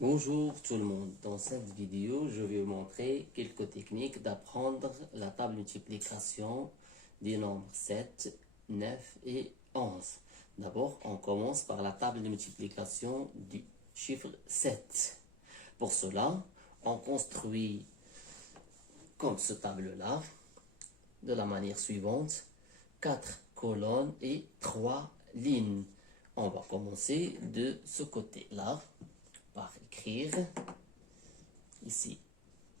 Bonjour tout le monde, dans cette vidéo je vais vous montrer quelques techniques d'apprendre la table de multiplication des nombres 7, 9 et 11. D'abord on commence par la table de multiplication du chiffre 7. Pour cela on construit comme ce tableau-là de la manière suivante, 4 colonnes et 3 lignes. On va commencer de ce côté-là par écrire ici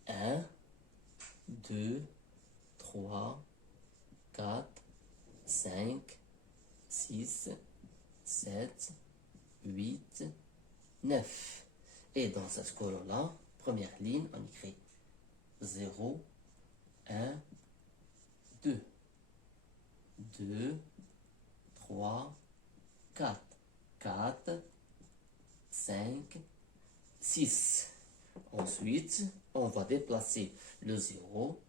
1, 2, 3, 4, 5, 6, 7, 8, 9. Et dans cette colonne-là, première ligne, on écrit 0, 1, 2, 2, 3, 4, 4, 5, 6. Ensuite, on va déplacer le 0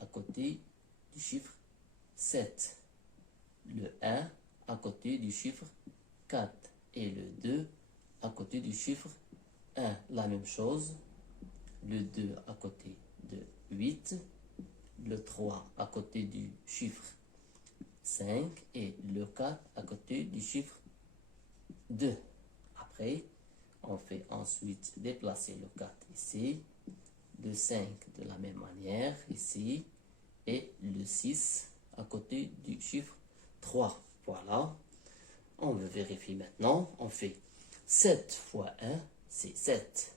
à côté du chiffre 7, le 1 à côté du chiffre 4 et le 2 à côté du chiffre 1. La même chose, le 2 à côté de 8, le 3 à côté du chiffre 5 et le 4 à côté du chiffre 2. Après, on fait ensuite déplacer le 4 ici, le 5 de la même manière ici, et le 6 à côté du chiffre 3. Voilà, on le vérifie maintenant. On fait 7 fois 1, c'est 7.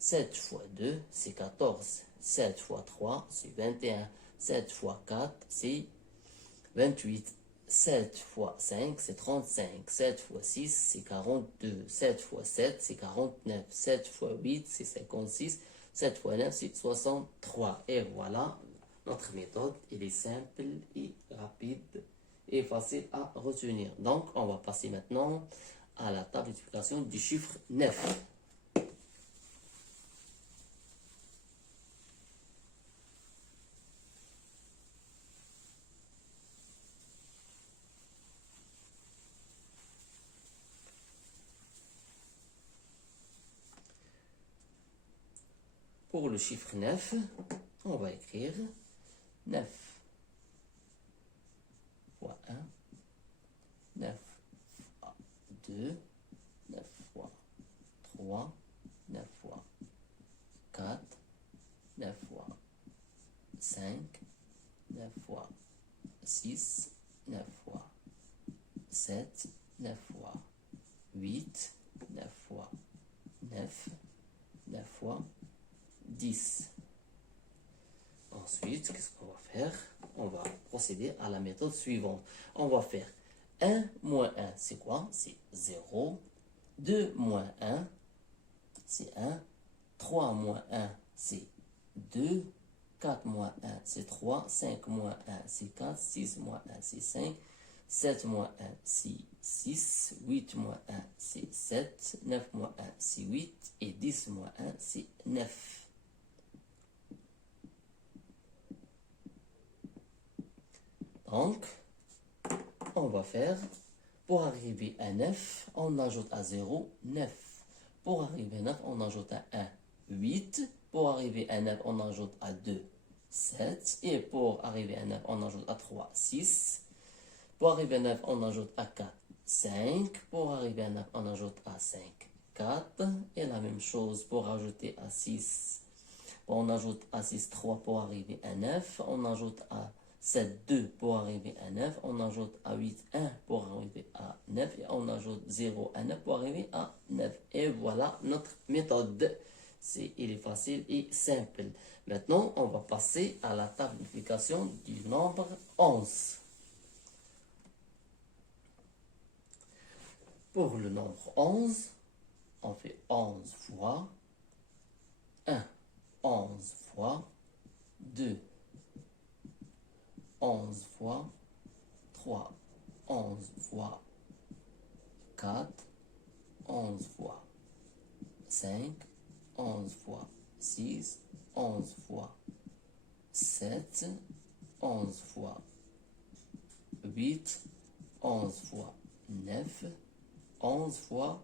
7 fois 2, c'est 14. 7 fois 3, c'est 21. 7 fois 4, c'est 28. 7 fois 5, c'est 35. 7 fois 6, c'est 42. 7 fois 7, c'est 49. 7 fois 8, c'est 56. 7 fois 9, c'est 63. Et voilà, notre méthode, elle est simple et rapide et facile à retenir. Donc, on va passer maintenant à la table de multiplication du chiffre 9. Pour le chiffre 9, on va écrire 9 fois 1, 9 fois 2, 9 fois 3, 9 fois 4, 9 fois 5, 9 fois 6, 9 fois 7, 9 fois 8, 9 fois 9, 9 fois 10. Ensuite, qu'est-ce qu'on va faire? On va procéder à la méthode suivante. On va faire 1 moins 1, c'est quoi? C'est 0. 2 moins 1, c'est 1. 3 moins 1, c'est 2. 4 moins 1, c'est 3. 5 moins 1, c'est 4. 6 moins 1, c'est 5. 7 moins 1, c'est 6. 8 moins 1, c'est 7. 9 moins 1, c'est 8. Et 10 moins 1, c'est 9. Donc, on va faire, pour arriver à 9, on ajoute à 0, 9. Pour arriver à 9, on ajoute à 1, 8. Pour arriver à 9, on ajoute à 2, 7. Et pour arriver à 9, on ajoute à 3, 6. Pour arriver à 9, on ajoute à 4, 5. Pour arriver à 9, on ajoute à 5, 4. Et la même chose pour ajouter à 6. On ajoute à 6, 3 pour arriver à 9. On ajoute à 7, 2 pour arriver à 9. On ajoute à 8, 1 pour arriver à 9. Et on ajoute 0 à 9 pour arriver à 9. Et voilà notre méthode. Il est facile et simple. Maintenant, on va passer à la table de multiplication du nombre 11. Pour le nombre 11, on fait 11 fois 1, 11 fois 2, 11 fois 3, 11 fois 4, 11 fois 5, 11 fois 6, 11 fois 7, 11 fois 8, 11 fois 9, 11 fois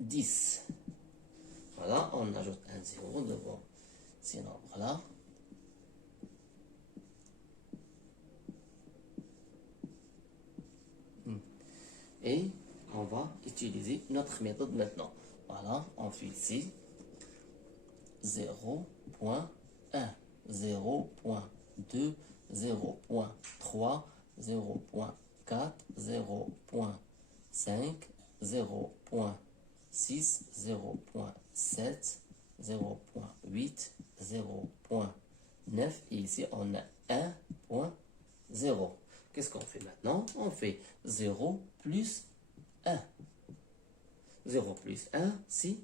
10. Voilà, on ajoute un 0 devant ces nombres-là. Et on va utiliser notre méthode maintenant. Voilà, on fait ici 0.1, 0.2, 0.3, 0.4, 0.5, 0.6, 0.7, 0.8, 0.9 et ici on a 1.0. Qu'est-ce qu'on fait maintenant? On fait 0 plus 1. 0 plus 1, c'est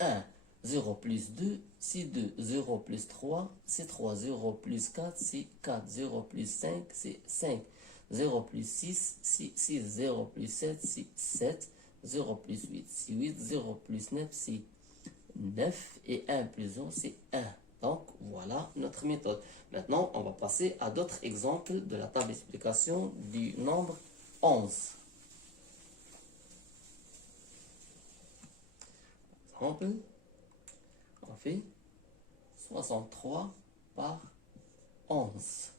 1. 0 plus 2, c'est 2. 0 plus 3, c'est 3. 0 plus 4, c'est 4. 0 plus 5, c'est 5. 0 plus 6, c'est 6. 0 plus 7, c'est 7. 0 plus 8, c'est 8. 0 plus 9, c'est 9. Et 1 plus 1, c'est 1. Donc, voilà notre méthode. Maintenant, on va passer à d'autres exemples de la table d'explication du nombre 11. Exemple, on fait 63 par 11.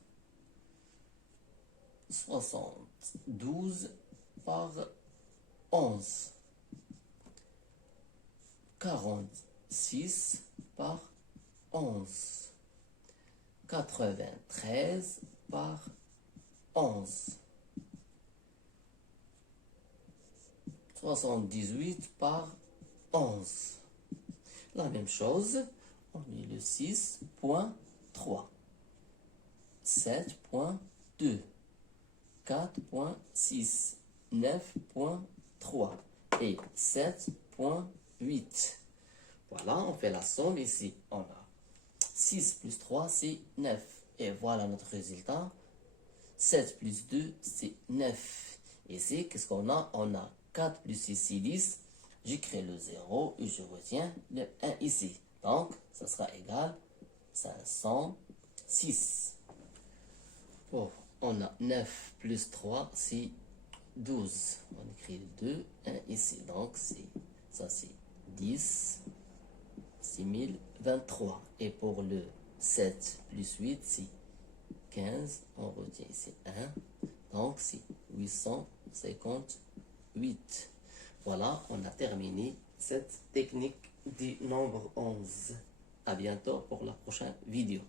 72 par 11. 46 par 11. 93 par 11. 78 par 11. La même chose, on met le 6.3, 7.2, 4.6, 9.3 et 7.8. Voilà, on fait la somme ici. On a 6 plus 3, c'est 9. Et voilà notre résultat. 7 plus 2, c'est 9. Ici, qu'est-ce qu'on a? On a 4 plus 6, c'est 10. J'écris le 0 et je retiens le 1 ici. Donc, ça sera égal 506. Bon, on a 9 plus 3, c'est 12. On écrit le 2, 1 ici. Donc, ça c'est 10, 6023. Et pour le 7 plus 8, c'est 15. On retient ici 1. Donc, c'est 858. Voilà, on a terminé cette technique du nombre 11. À bientôt pour la prochaine vidéo.